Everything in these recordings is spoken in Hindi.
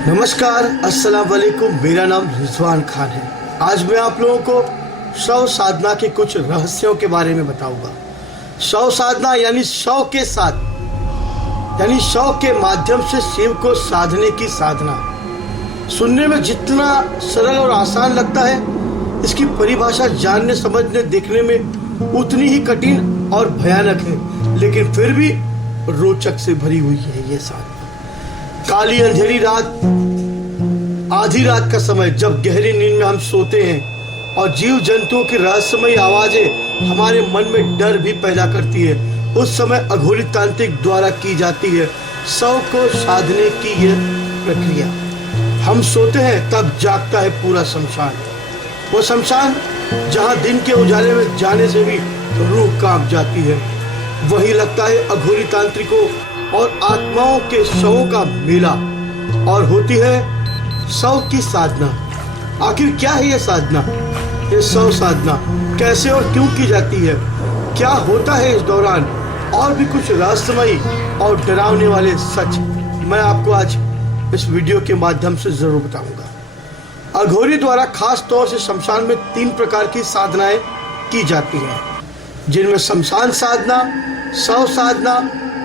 नमस्कार, अस्सलाम वालेकुम। मेरा नाम रिजवान खान है। आज मैं आप लोगों को शव साधना के कुछ रहस्यों के बारे में बताऊंगा। शव साधना यानी शव के साथ, यानी शव के माध्यम से शिव को साधने की साधना। सुनने में जितना सरल और आसान लगता है, इसकी परिभाषा जानने, समझने, देखने में उतनी ही कठिन और भयानक है, लेकिन फिर भी रोचक से भरी हुई है ये साधना। काली अंधेरी रात, आधी रात का समय, जब गहरी नींद में हम सोते हैं और जीव जंतुओं की रहस्यमयी आवाजें हमारे मन में डर भी पैदा करती है, उस समय अघोरी तांत्रिक द्वारा की जाती है शव को साधने की यह प्रक्रिया। हम सोते हैं तब जागता है पूरा शमशान, वो शमशान जहां दिन के उजाले में जाने से भी रूह कांप जाती है। वही लगता है अघोरी तांत्रिकों और आत्माओं के शवों का मेला, और होती है शव की साधना। आखिर क्या है ये साधना, ये शव साधना कैसे और क्यों की जाती है, क्या होता है इस दौरान, और भी कुछ रहस्यमयी और डरावने वाले सच मैं आपको आज इस वीडियो के माध्यम से जरूर बताऊंगा। अघोरी द्वारा खास तौर से शमशान में 3 प्रकार की साधनाएं की जाती हैं, जिनमें शमशान साधना, शव साधना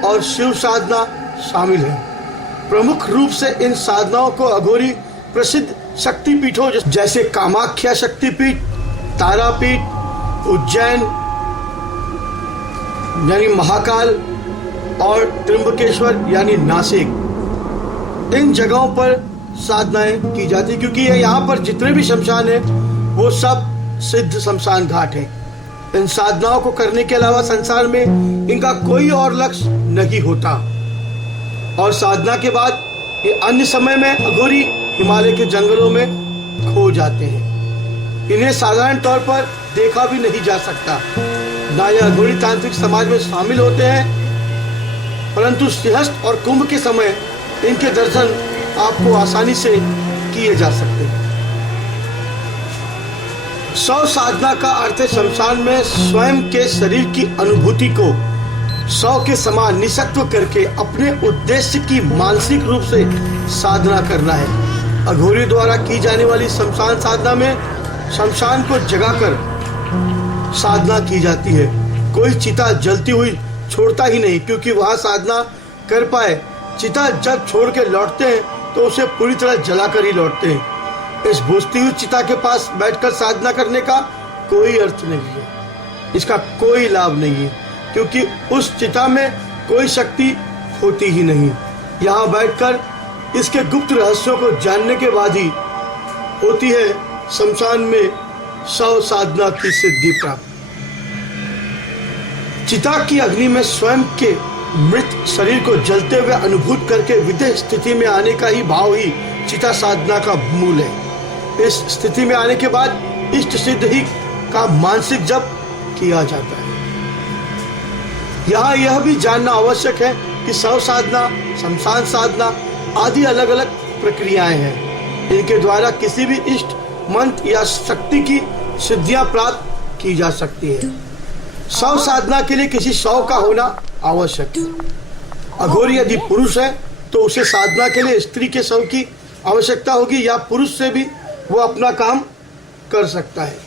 और शिव साधना शामिल है। प्रमुख रूप से इन साधनाओं को अघोरी प्रसिद्ध शक्तिपीठों जैसे कामाख्या शक्तिपीठ, तारापीठ, उज्जैन यानी महाकाल और त्र्यंबकेश्वर यानी नासिक, इन जगहों पर साधनाएं की जाती, क्योंकि यहाँ पर जितने भी शमशान है वो सब सिद्ध शमशान घाट है। इन साधनाओं को करने के अलावा संसार में इनका कोई और लक्ष्य नहीं होता, और साधना के बाद ये अन्य समय में अघोरी हिमालय के जंगलों में खो जाते हैं। इन्हें साधारण तौर पर देखा भी नहीं जा सकता, ना ये अघोरी तांत्रिक समाज में शामिल होते हैं, परंतु सिंहस्थ और कुंभ के समय इनके दर्शन आपको आसानी से किए जा सकते हैं। शव साधना का अर्थ है शमशान में स्वयं के शरीर की अनुभूति को शव के समान निःसत्व करके अपने उद्देश्य की मानसिक रूप से साधना करना है। अघोरी द्वारा की जाने वाली शमशान साधना में शमशान को जगाकर साधना की जाती है। कोई चिता जलती हुई छोड़ता ही नहीं, क्योंकि वह साधना कर पाए। चिता जब छोड़ के लौटते हैं तो उसे पूरी तरह जलाकर ही लौटते हैं। इस बुझती हुई चिता के पास बैठकर साधना करने का कोई अर्थ नहीं है, इसका कोई लाभ नहीं है, क्योंकि उस चिता में कोई शक्ति होती ही नहीं। यहाँ बैठकर इसके गुप्त रहस्यों को जानने के बाद ही होती है शमशान में शव साधना की सिद्धि प्राप्त। चिता की अग्नि में स्वयं के मृत शरीर को जलते हुए अनुभूत करके विदेह स्थिति में आने का ही भाव ही चिता साधना का मूल है। इस स्थिति में आने के बाद इष्ट सिद्ध ही का मानसिक जप किया जाता है। यहाँ यह भी जानना आवश्यक है कि शव साधना, शमशान साधना आदि अलग अलग प्रक्रियाएं हैं। इनके द्वारा किसी भी इष्ट, मंत्र या शक्ति की सिद्धियां प्राप्त की जा सकती है। शव साधना के लिए किसी शव का होना आवश्यक है। अघोरी यदि पुरुष है तो उसे साधना के लिए स्त्री के शव की आवश्यकता होगी, या पुरुष से भी वो अपना काम कर सकता है।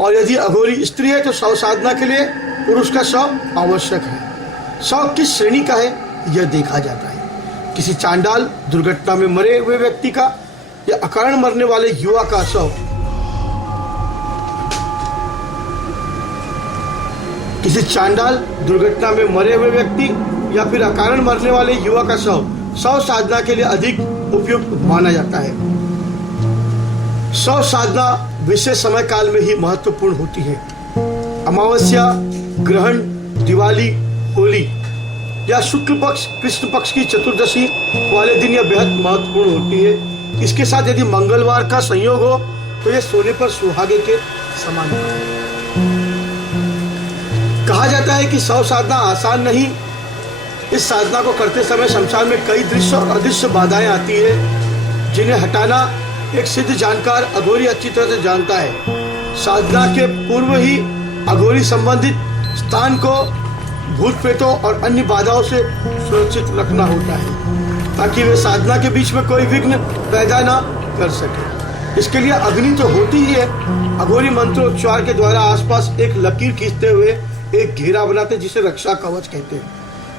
और यदि अघोरी स्त्री है तो शव साधना के लिए पुरुष का शव आवश्यक है। शव किस श्रेणी का है यह देखा जाता है। किसी चांडाल, दुर्घटना में मरे हुए व्यक्ति का, या अकारण मरने वाले युवा का शव, किसी चांडाल, दुर्घटना में मरे हुए व्यक्ति या फिर अकारण मरने वाले युवा का शव शव साधना के लिए अधिक उपयुक्त माना जाता है। शव साधना विशेष समय काल में ही महत्वपूर्ण होती है। अमावस्या, ग्रहण, दिवाली, होली या शुक्ल पक्ष, कृष्ण पक्ष की चतुर्दशी वाले दिन यह बेहद महत्वपूर्ण होती है। इसके साथ यदि मंगलवार का संयोग हो तो यह सोने पर सुहागे के समान होता है। कहा जाता है कि शव साधना आसान नहीं। इस साधना को करते समय शमशान में कई दृश्य और अदृश्य बाधाएं आती है, जिन्हें हटाना एक सिद्ध जानकार अघोरी अच्छी तरह से जानता है। साधना के पूर्व ही अघोरी संबंधित स्थान को भूत प्रेतों और अन्य बाधाओं से सुरक्षित रखना होता है। ताकि वे साधना के बीच में कोई विघ्न पैदा ना कर सके। इसके लिए अग्नि तो होती ही है। अघोरी मंत्रोच्चार के द्वारा आसपास एक लकीर खींचते हुए एक घेरा बनाते हैं जिसे रक्षा कवच कहते हैं,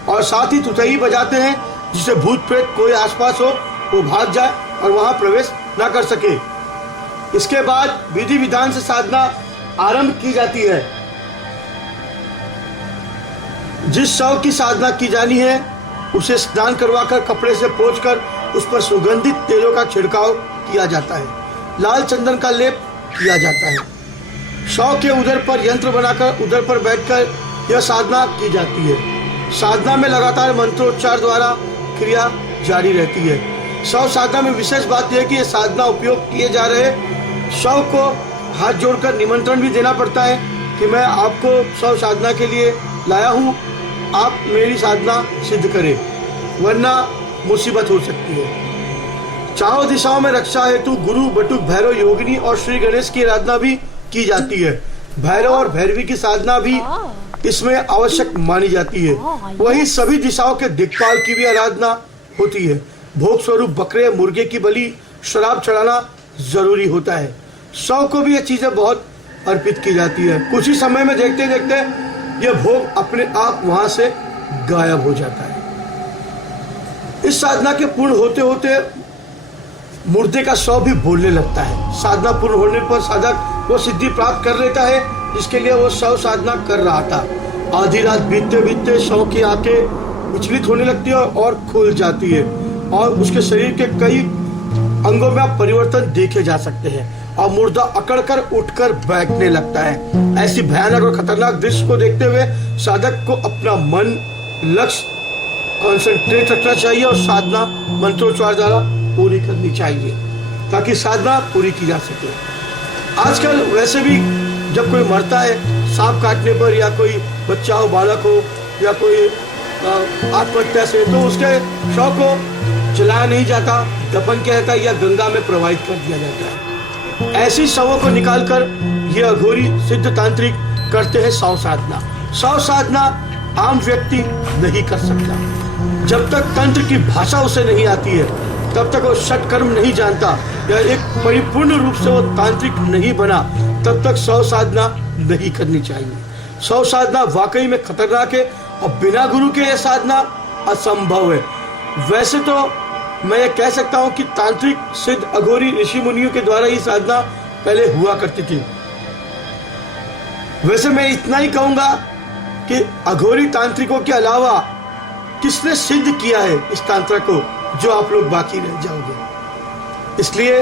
और साथ ही तुतई बजाते हैं जिसे भूत प्रेत कोई आसपास हो वो भाग जाए और वहां प्रवेश ना कर सके। इसके बाद विधि विधान से साधना आरंभ की जाती है। जिस शव की साधना की जानी है उसे स्नान करवाकर कपड़े से पोंछकर उस पर सुगंधित तेलों का छिड़काव किया जाता है, लाल चंदन का लेप किया जाता है। शव के उदर पर यंत्र बनाकर उदर पर बैठकर यह साधना की जाती है। साधना में लगातार मंत्रोच्चार द्वारा क्रिया जारी रहती है। शव साधना में विशेष बात यह है कि यह साधना उपयोग किए जा रहे शव को हाथ जोड़कर निमंत्रण भी देना पड़ता है कि मैं आपको शव साधना के लिए लाया हूँ, आप मेरी साधना सिद्ध करें, वरना मुसीबत हो सकती है। चारों दिशाओं में रक्षा हेतु गुरु, बटुक, भैरव, योगिनी और श्री गणेश की आराधना भी की जाती है। भैरव और भैरवी की साधना भी इसमें आवश्यक मानी जाती है। वहीं सभी दिशाओं के दिक्पाल की भी आराधना होती है। भोग स्वरूप बकरे, मुर्गे की बलि, शराब चढ़ाना जरूरी होता है। शव को भी ये चीजें बहुत अर्पित की जाती है। कुछ ही समय में देखते देखते यह भोग अपने आप वहां से गायब हो जाता है। इस साधना के पूर्ण होते होते मुर्दे का शव भी बोलने लगता है। साधना पूर्ण होने पर साधक वो सिद्धि प्राप्त कर लेता है जिसके लिए वो शव साधना कर रहा था। आधी रात बीतते बीतते शव की आंखें विचलित होने लगती है और खुल जाती है और उसके शरीर के कई अंगों में परिवर्तन देखे जा सकते हैं और मुर्दा अकड़कर उठकर बैठने लगता है। ऐसी भयानक और खतरनाक दृश्य को देखते हुए साधक को अपना मन, लक्ष्य कॉन्सेंट्रेट रखना चाहिए और साधना मंत्रोच्चार द्वारा पूरी करनी चाहिए ताकि साधना पूरी की जा सके। आजकल वैसे भी जब कोई मरता है सांप काटने पर, या कोई बच्चा हो, बालक हो, या कोई आत्महत्या से, तो उसके शव को जलाया नहीं जाता, दफन किया जाता है या गंगा में प्रवाहित कर दिया जाता है। ऐसी शवों को निकालकर ये अघोरी सिद्ध तांत्रिक करते हैं शव साधना। शव साधना आम व्यक्ति नहीं कर सकता। जब तक तंत्र की भाषा उसे नहीं आती है तब तक वो षटकर्म नहीं जानता या एक परिपूर्ण रूप से वो तांत्रिक नहीं बना, तब तक शव साधना नहीं करनी चाहिए। शव साधना वाकई में खतरनाक है और बिना गुरु के यह साधना असंभव है। वैसे तो मैं ये कह सकता हूँ कि तांत्रिक सिद्ध अघोरी ऋषि मुनियों के द्वारा ही साधना पहले हुआ करती थी। वैसे मैं इतना ही कहूंगा कि अघोरी तांत्रिकों के अलावा किसने सिद्ध किया है इस तंत्र को, जो आप लोग बाकी रह जाओगे। इसलिए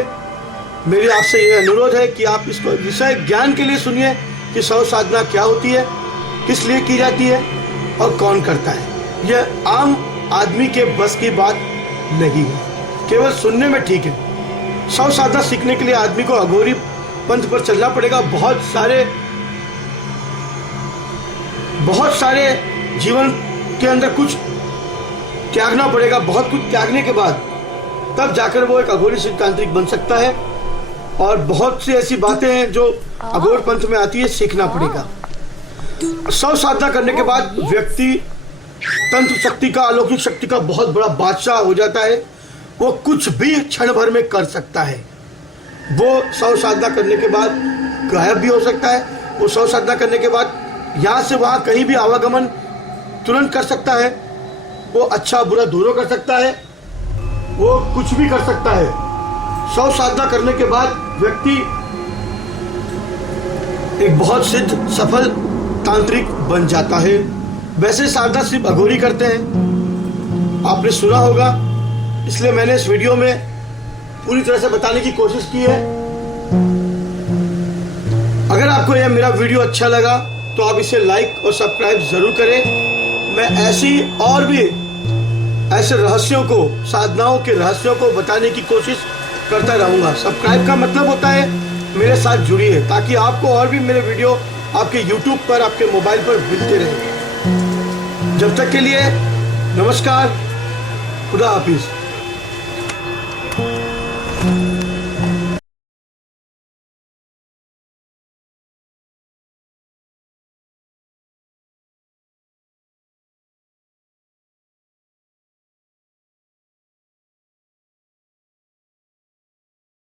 मेरी आपसे यह अनुरोध है कि आप इसको विषय ज्ञान के लिए सुनिए कि शव साधना क्या होती है, किस लिए की जाती है और कौन करता है। यह आम आदमी के बस की बात नहीं है, केवल सुनने में ठीक है। शव साधना सीखने के लिए आदमी को अघोरी पंथ पर चलना पड़ेगा। बहुत सारे जीवन के अंदर कुछ त्यागना पड़ेगा। बहुत कुछ त्यागने के बाद तब जाकर वो एक अघोरी सिद्ध तांत्रिक बन सकता है। और बहुत सी ऐसी बातें हैं जो अघोर पंथ में आती है, सीखना पड़ेगा। शव साधना करने के बाद व्यक्ति तंत्र शक्ति का, अलौकिक शक्ति का बहुत बड़ा बादशाह हो जाता है। वो कुछ भी क्षण भर में कर सकता है। वो शव साधना करने के बाद गायब भी हो सकता है। वो शव साधना करने के बाद यहाँ से वहाँ कहीं भी आवागमन तुरंत कर सकता है। वो अच्छा बुरा दोनों कर सकता है। वो कुछ भी कर सकता है। शव साधना करने के बाद व्यक्ति एक बहुत सिद्ध सफल तांत्रिक बन जाता है। वैसे साधना सिर्फ अघोरी करते हैं, आपने सुना होगा, इसलिए मैंने इस वीडियो में पूरी तरह से बताने की कोशिश की है। अगर आपको यह मेरा वीडियो अच्छा लगा तो आप इसे लाइक और सब्सक्राइब जरूर करें। मैं ऐसी और भी ऐसे रहस्यों को, साधनाओं के रहस्यों को बताने की कोशिश करता रहूंगा। सब्सक्राइब का मतलब होता है मेरे साथ जुड़िए, ताकि आपको और भी मेरे वीडियो आपके YouTube पर, आपके मोबाइल पर मिलते रहे। जब तक के लिए नमस्कार, खुदा हाफिज।